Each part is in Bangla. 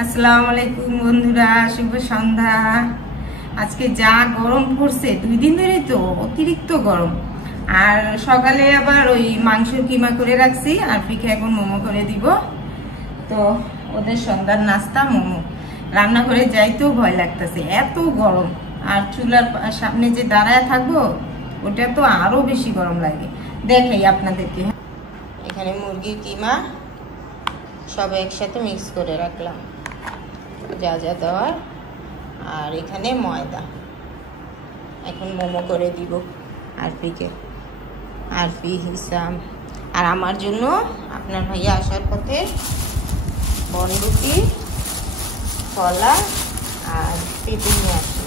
আসসালামু আলাইকুম বন্ধুরা, শুভ সন্ধ্যা। আজকে যা গরম পড়ছে, 2 দিন ধরে তো অতিরিক্ত গরম। আর সকালে আবার ওই মাংস কিমা করে রাখছি, আর পিঠে এখন মোমো করে দিব। তো ওদের সন্ধ্যার নাস্তা মোমো। রান্নাঘরে যাইতেও ভয় লাগতেছে, এত গরম। আর চুলার সামনে যে দাঁড়ায় থাকবো, ওটা তো আরো বেশি গরম লাগে। দেখাই আপনাদেরকে। এখানে মুরগির কিমা সব একসাথে মিক্স করে রাখলাম, যা যা দেওয়ার। আর এখানে ময়দা, এখন মোমো করে দিব আরপিকে, আরপি, হিসাম। আর আমার জন্য আপনার ভাইয়া আসার পথে বনরুটি, কলা আর পেঁপে নিয়ে আসলো।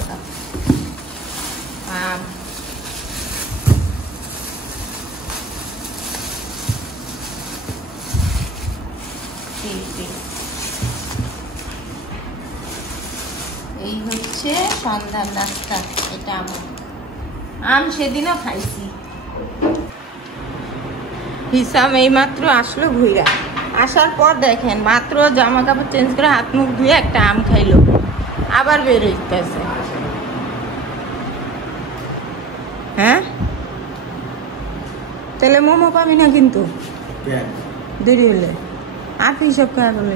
এই হচ্ছে সন্ধ্যার নাস্তা। এটা আম সেদিনও খাইছি। হিসাম এই মাত্র আসলো ঘুরা। আসার পর দেখেন, মাত্র জামা কাপড় চেঞ্জ করে হাত মুখ ধুয়ে একটা আম খাইলো, আবার বের হইতেছে। হ্যাঁ, তাহলে মোমো পাবি না কিন্তু, দেরি হলে। আর কি সব খাওয়া বলে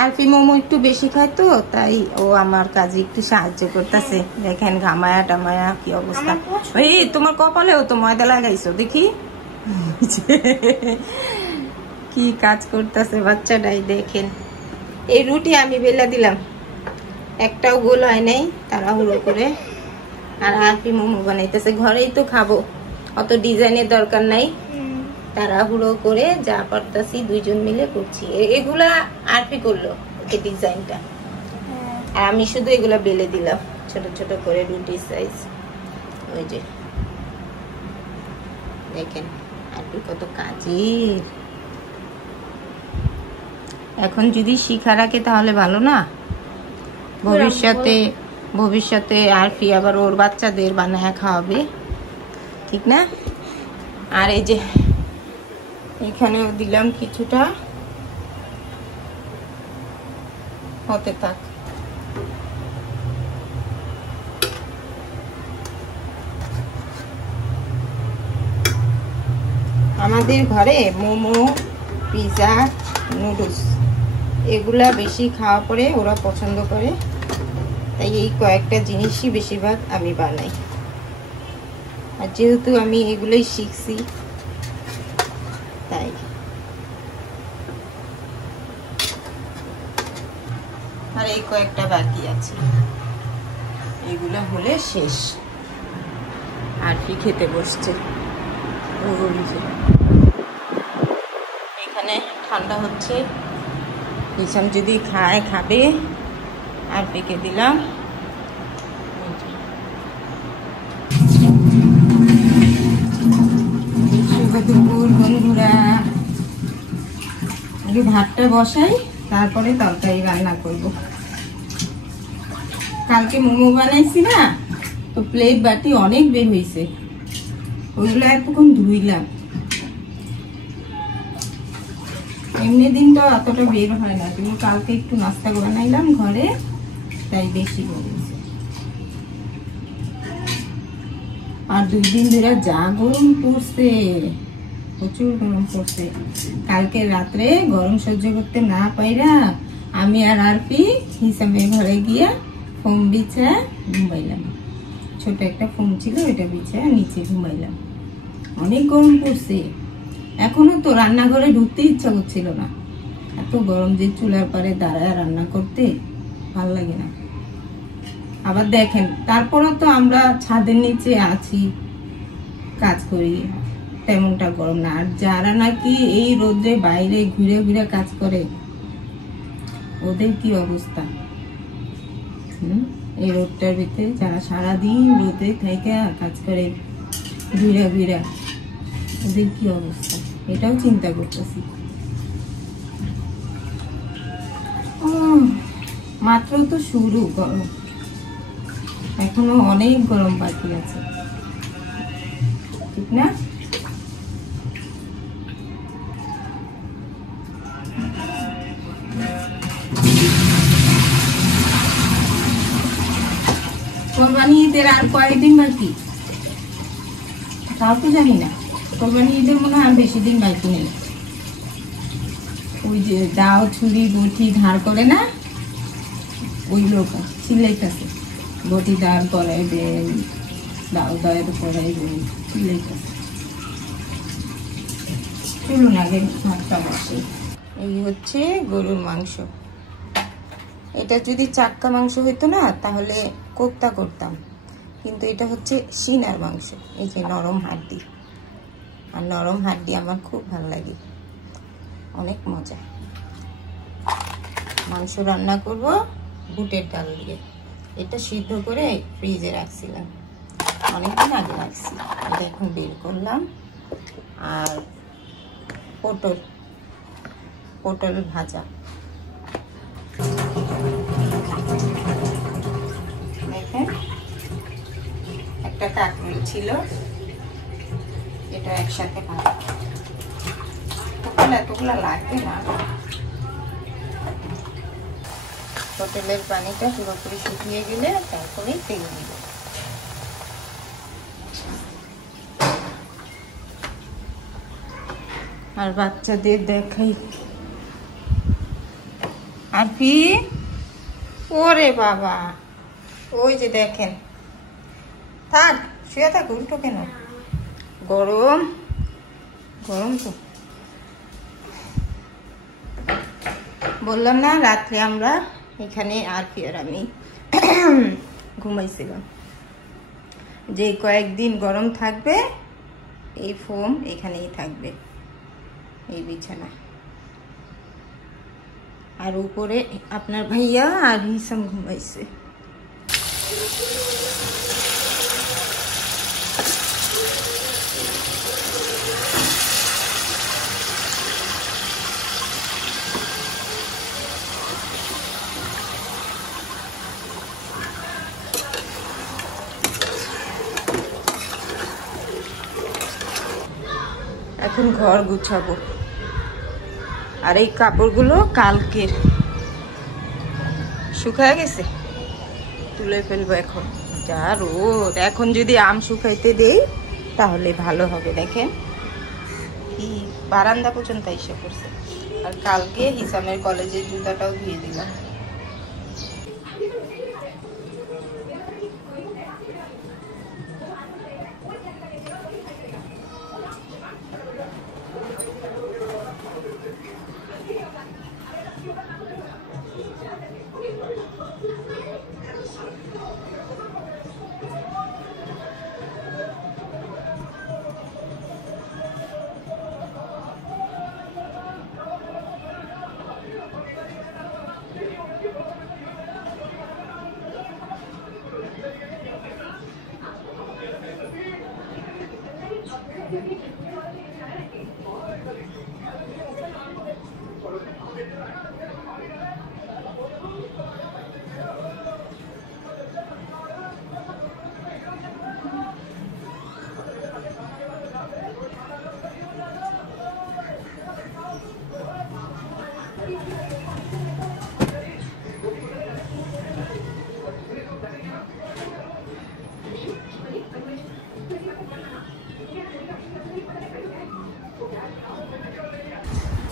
আর কি মোমো একটু বেশি খায় তো, তাই ও আমার কাজে একটু সাহায্য করতেছে। দেখেন ঘামায়া টামায়া কি অবস্থা। ওই তোমার কপালেও তো ময়দা লাগাইছো, দেখি কি কাজ করতেছে বাচ্চাটাই। দেখেন, এই রুটি আমি বেলা দিলাম, একটাও গোল হয় নাই, তাড়াহুড়ো করে। আর কি মোমো বানাইতেছে, ঘরেই তো খাবো, অত ডিজাইনের দরকার নাই। তাড়াহুড়ো করে যা পারতাছি দুইজন মিলে করছি। এগুলা আরপি করলো এই ডিজাইনটা, আর আমি শুধু এগুলা বেলে দিলাম ছোট ছোট করে রুটি সাইজ। ওই যে দেখেন আরপি কত কাজের। এখন যদি শিখা রাখে তাহলে ভালো না, ভবিষ্যতে আরপি আবার ওর বাচ্চাদের বানায় খাওয়াবে, ঠিক না? আর এই যে এখানেও দিলাম কিছুটা, হতে থাক। আমাদের ঘরে মোমো, পিৎজা, নুডলস এগুলা বেশি খাওয়া পরে ওরা পছন্দ করে, তাই এই কয়েকটা জিনিসই বেশিরভাগ আমি বানাই। আর যেহেতু আমি এগুলোই শিখছি, তাই। আর এই কয়েকটা বাকি আছে, এগুলো হলে শেষ। আর কি খেতে বসছে, এখানে ঠান্ডা হচ্ছে। হিসাম যদি খাবে। আর পেকে দিলাম। দুপুর বন্ধুরা, ভাতটা বসাই, তারপরে তরকারি রান্না করব। কালকে মোমো বানাইছি না, তো প্লেট বাটি অনেক বের হয়েছে, ওইগুলো এতক্ষণ ধুইলাম। এমনি দিন তো এতটা বের হয় না, কিন্তু কালকে একটু নাস্তা বানাইলাম ঘরে, তাই বেশি বেরিয়েছে। আর 2 দিন ধরে যা গরম পড়ছে, প্রচুর গরম পড়ছে। কালকে রাত্রে গরম সহ্য করতে না পাইরা আমি আর আরপি হিসামের ঘরে গিয়া ফোম বিছা ঘুমাইলাম। ছোট একটা ফোম ছিল, ওইটা বিছা নিচে ঘুমাইলাম। অনেক গরম পড়ছে। এখনো তো রান্নাঘরে ঢুকতে ইচ্ছা করছিল না, এত গরম যে চুলার পারে দাঁড়ায় রান্না করতে ভাল লাগে না। আবার দেখেন, তারপরে তো আমরা ছাদের নিচে আছি, কাজ করি, তেমনটা গরম না। আর যারা নাকি এই রোদে বাইরে ঘুরে ঘুরে কাজ করে, ওদের কি অবস্থা। এই রোদটার ভিতরে যারা সারাদিন রোদে থেকে কাজ করে ঘুরে ঘুরে, ওদের কি অবস্থা, এটাও চিন্তা করতেছি। মাত্র তো শুরু গরম, এখনো অনেক গরম বাকি আছে। ঠিক না? কোরবানি ঈদের আর কয়েকদিন বাকি তাও তো জানি না। কোরবানি ঈদের মনে হয় আর বেশি দিন বাকি নেই। ওই যে দাও ছুরি বটি ধার করে না, ওই লোক চিল্লাইতেছে, বটি ধার করে দে, দাও দয়ের করে চিল্লাইতেছে। চলুন আগে ভাতটা বসে। এই হচ্ছে গরুর মাংস। এটা যদি চাক্কা মাংস হইতো না তাহলে কোপ্তা করতাম, কিন্তু এটা হচ্ছে সিনার মাংস। এই যে নরম হাড্ডি, আর নরম হাড্ডি আমার খুব ভালো লাগে, অনেক মজা। মাংস রান্না করব বুটের ডাল দিয়ে। এটা সিদ্ধ করে ফ্রিজে রাখছিলাম, অনেকদিন আগে রাখছি, এটা এখন বের করলাম। আর পটল ভাজা। দেখেন একটা কাঁকরোল ছিল, এটা একসাথে ভাজা। এতগুলা লাগবে না। পটলের পানিটা পুরোপুরি শুকিয়ে গেলে তারপরে তেল দিব। আর বাচ্চাদের দেখাই। আর কি ওরে বাবা, ওই যে দেখেন, থাক শুয়ে থাক, উল্টো কেন? গরম গরম তো। বললাম না রাত্রে আমরা এখানে আর আমি ঘুমাইছিলাম, যে কয়েকদিন গরম থাকবে এই ফোম এখানেই থাকবে, এই বিছানা। আর উপরে আপনার ভাইয়া আর হিসাম ঘুমাইছে। এখন ঘর গুছাবো, আর এই কাপড়গুলো কালকের শুকায় গেছে, তুলে ফেলবো এখন। যা রোদ, এখন যদি আম শুকাইতে দেই তাহলে ভালো হবে। দেখেন কি বারান্দা পর্যন্ত এসে পড়ছে। আর কালকে হিসামের কলেজের জুতাটাও ধুয়ে দিলাম।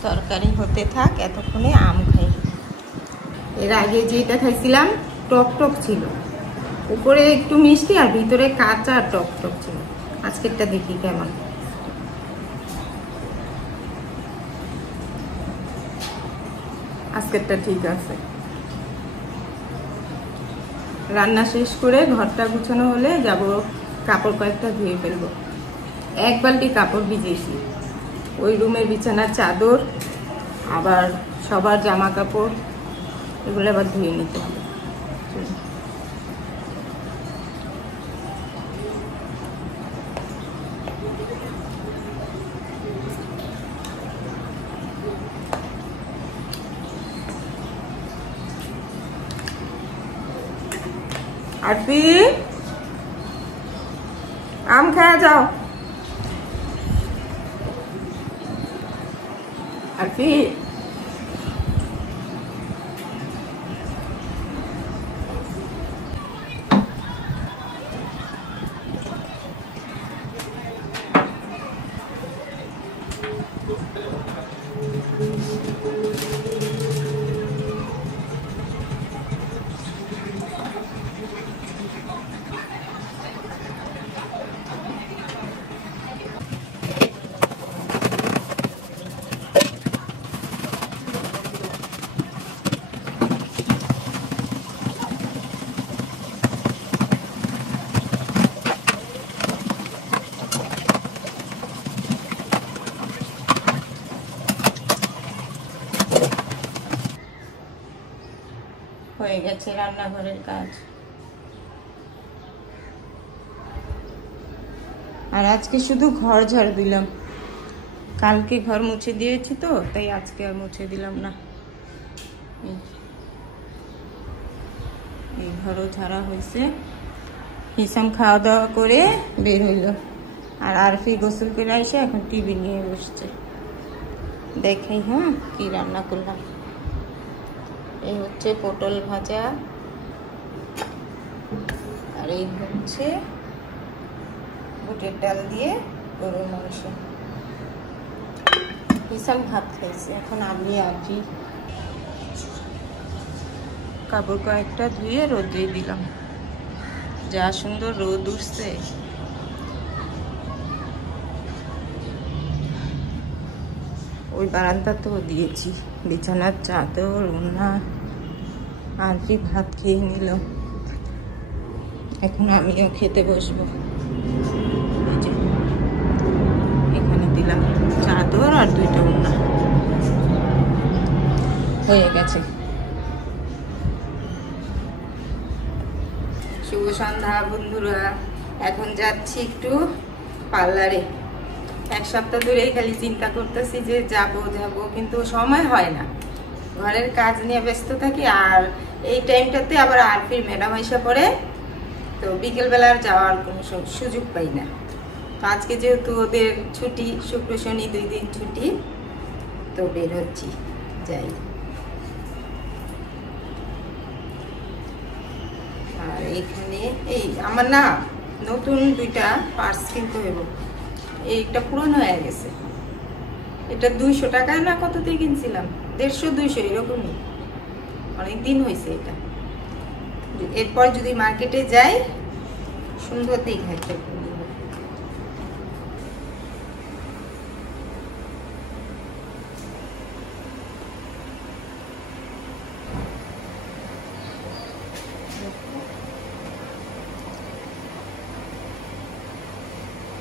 তরকারি হতে থাক, এতক্ষণে আম খাই। এর আগে যেটা খাইছিলাম টক টক ছিল, উপরে একটু মিষ্টি আর ভিতরে কাঁচা টক টক ছিল। আজকেরটা দেখি কেমন। আজকেরটা ঠিক আছে। রান্না শেষ করে ঘরটা গুছানো হলে যাব, কাপড় কয়েকটা ধুয়ে ফেলবো। এক বালতি কাপড় ভিজিয়েছি, ওই রুমের বিছানার চাদর, আবার সবার জামা কাপড়, এগুলো আবার ধুয়ে নিতে হবে। আরতি আম খাওয়া যাও। আরফি হয়ে গেছে রান্নাঘরের কাজ। আর আজকে শুধু ঘর ঝাড় দিলাম, কালকে ঘর মুছে দিয়েছি তো, তাই আজকে আর মুছে দিলাম না। এই ঘরও ঝাড়া হয়েছে। হিসাম খাওয়া দাওয়া করে বের হইল, আর আরফি গোসল করে এসে এখন টিভি নিয়ে বসছে। দেখেই হ্যাঁ কি রান্না করলাম। এই হচ্ছে পটল ভাজা, আর এই হচ্ছে বুটের ডাল দিয়ে গরুর মাংস। হিসাম ভাত খাইছে, এখন আমি আরফি কাপড় কয়েকটা ধুয়ে রোদে দিলাম। যা সুন্দর রোদ উঠছে। ওই বারান্দাতেও দিয়েছি বিছানার চাদর, ওড়না। আরফি ভাত খেয়ে নিল, এখন আমিও খেতে বসবো। এখানে দিলাম চাদর আর দুইটা ওড়না, হয়ে গেছে। শুভ সন্ধ্যা বন্ধুরা। এখন যাচ্ছি একটু পার্লারে। এক সপ্তাহ ধরেই খালি চিন্তা করতেছি যে যাব, কিন্তু সময় হয় না, ঘরের কাজ নিয়ে ব্যস্ত থাকি। আর এই টাইমটাতে আবার আরফির ম্যাডাম এসে পড়ে, তো বিকেলবেলা আর যাওয়ার কোনো সুযোগ পাই না। তো আজকে যেহেতু ওদের ছুটি, শুক্র শনি 2 দিন ছুটি, তো বের হচ্ছি, যাই। আর এইখানে এই আমার না নতুন 2টা পার্স কিনতে হইব। এইটা পুরনো হয়ে গেছে। এটা 200 টাকায় না কত দিয়ে কিনছিলাম, 150-200 এরকমই, অনেক দিন হয়েছে এটা। এরপর যদি মার্কেটে যাই সুন্দর দেখে একটা কিনব।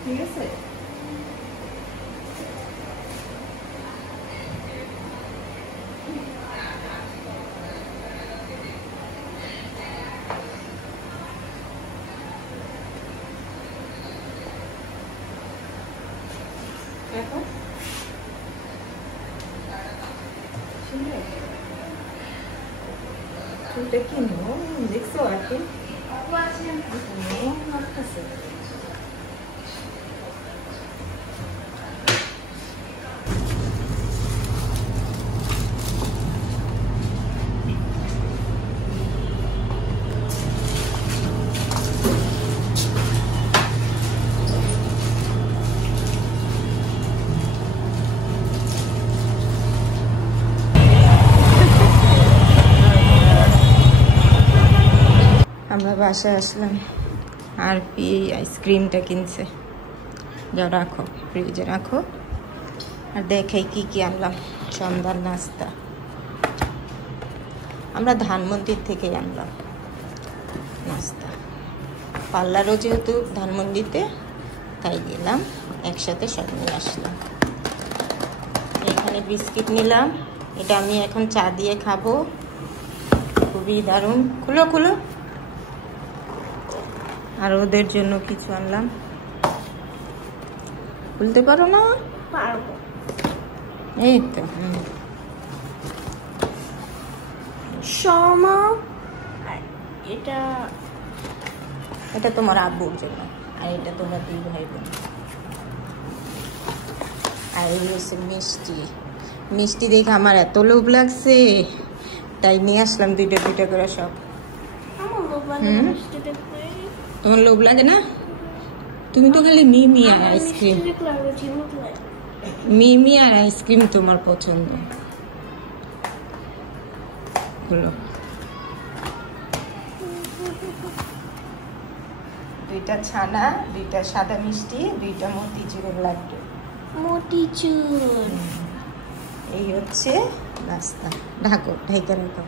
ঠিক আছে। দেখো চুলটা কিনবো, দেখছো আর কি আমরা বাসায় আসলাম। আর এই আইসক্রিমটা কিনছে, যা রাখো ফ্রিজে রাখো। আর দেখাই কি কি আনলাম সন্ধ্যার নাস্তা। আমরা ধানমন্ডির থেকে আনলাম নাস্তা। পার্লারও যেহেতু ধানমন্ডিতে, তাই গেলাম একসাথে সব নিয়ে আসলাম। এখানে বিস্কিট নিলাম, এটা আমি এখন চা দিয়ে খাবো, খুবই দারুণ। খুলো খুলো। আর ওদের জন্য কিছু আনলাম। খুলতে পারো না? পারবো। এই তো শর্মা। এটা এটা তোমার আব্বুর জন্য, আর এটা তোমার 2 ভাই বোন। আর এই হচ্ছে মিষ্টি। মিষ্টি দেখে আমার এত লোভ লাগছে, তাই নিয়ে আসলাম দুইটা দুইটা করে সব। তোমার লোভ লাগে না? তুমি তো খালি মিমি আর আইসক্রিম, মিমি আর আইসক্রিম তোমার পছন্দ। দুইটা ছানা, দুইটা সাদা মিষ্টি, দুইটা মতিচুরের লাড্ডু। মতিচুর এই হচ্ছে নাস্তা। ঢাকো, ঢাইকা রাখো।